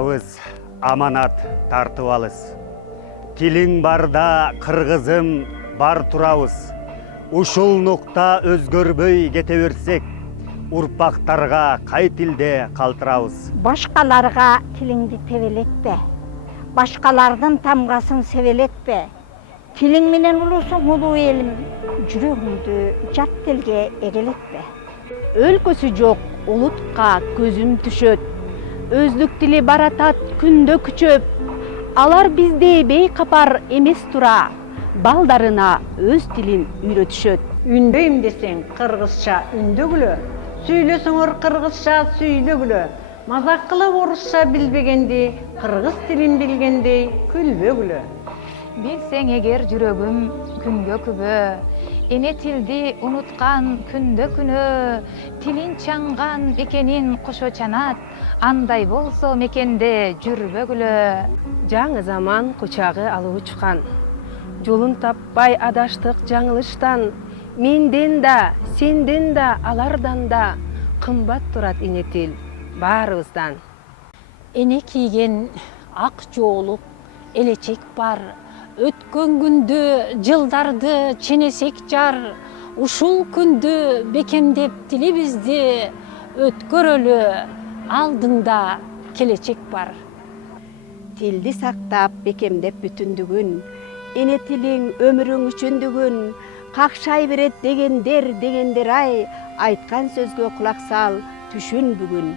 атабыз аманат тартып алыз. Тилиң барда кыргызым бар турабыз. Ушул нукта өзгөрбөй кете берсек, урпактарга кай тилде калтырабыз. Башкаларга тилиңди тебелетпе. Башкалардын тамгасын себелетпе. Тилиң менен улусуң улуу элим, жүрөгүңдү жат тилге эгелетпе. Өлкөсү жок улутка көзүм түшөт. Өздүк тили баратат күндө күчөп. Алар биздей бейкапар эмес тура, балдарына өз тилин үйрөтүшөт. Үндейм десең кыргызча үндөгүлө, сүйлөсөңөр кыргызча сүйлөгүлө. Мазак кылып орусча билбегенди, кыргыз тилин билгендей күлбөгүлө. Билсең эгер жүрөгүм күнгө күбө, эне тилди унуткан күндө күнө, тилин чаңган мекенин кошо чанат, андай болсо мекенде жүрбөгүлө. Жаңы заман кучагы алып учкан, жолун таппай адаштык жаңылыштан, менден да, сенден да, алардан да кымбат турат эне тил баарыбыздан. Эне кийген ак жоолук элечек бар. Өткөн күндү, жылдарды ченесек жар. Ушул күндү бекемдеп тилибизди өткөрөлү, алдыңда келечек бар. Тилди сактап бекемдеп бүтүндүгүн, эне тилиң өмүрүң үчүндүгүн, какшай берет дегендер ай, айткан сөзгө кулак сал, түшүн бүгүн.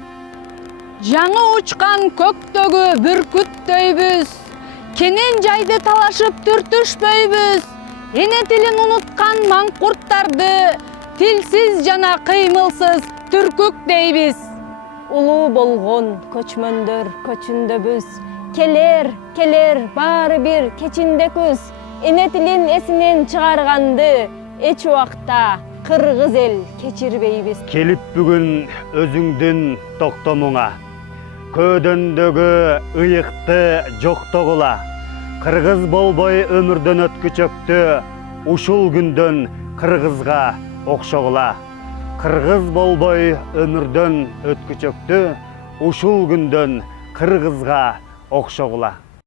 Жаңы учкан көктөгү бүркүттөйбүз, кенен жайды талашып түртүшпөйбүз. Эне тилин унуткан маңкурттарды тилсиз жана кыймылсыз түркүк дейбиз. Улуу болгон көчмөндөр көчүндөбүз, келер баары бир кечинде күз. Эне тилин эсинен чыгарганды эч убакта кыргыз эл кечирбейбиз. Келип бүгүн өзүңдүн токтомуңа, көөдөндөгү ыйыкты жоктогула. Кыргыз болбой өмүрдөн өткүчөктү, ушул күндөн кыргызга окшогула. Кыргыз болбой өмүрдөн өткүчөктү, ушул күндөн кыргызга окшогула.